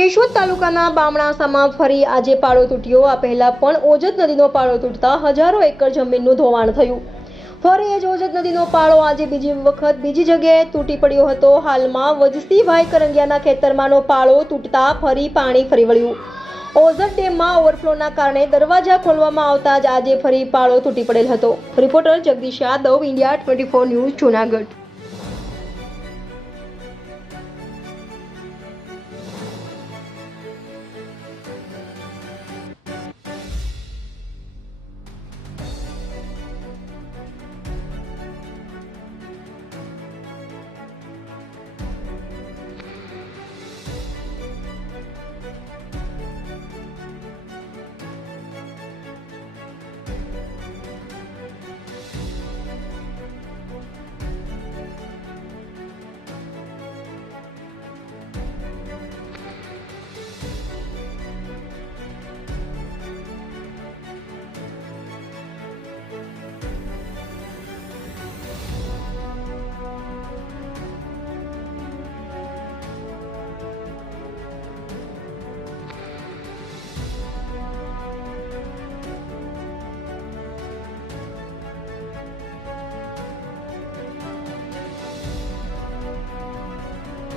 કેશોદ તાલુકાના બામણાસામાં ફરી આજે પાળો તૂટ્યો। આ પહેલા પણ ઓજત નદીનો પાળો તૂટતા હજારો એકર જમીનનું ધોવાણ થયું। ફરી એ જ ઓજત નદીનો પાળો આજે બીજી વખત બીજી જગ્યાએ તૂટી પડ્યો હતો। હાલમાં વજસીભાઈ કરંગિયાના ખેતરમાંનો પાળો તૂટતા ફરી પાણી ફરી વળ્યું। ઓજત ડેમમાં ઓવરફ્લોના કારણે દરવાજા ખોલવામાં આવતા જ આજે ફરી પાળો તૂટી પડેલ હતો। Reporter Jagdish Yadav, India 24 news, Junagadh.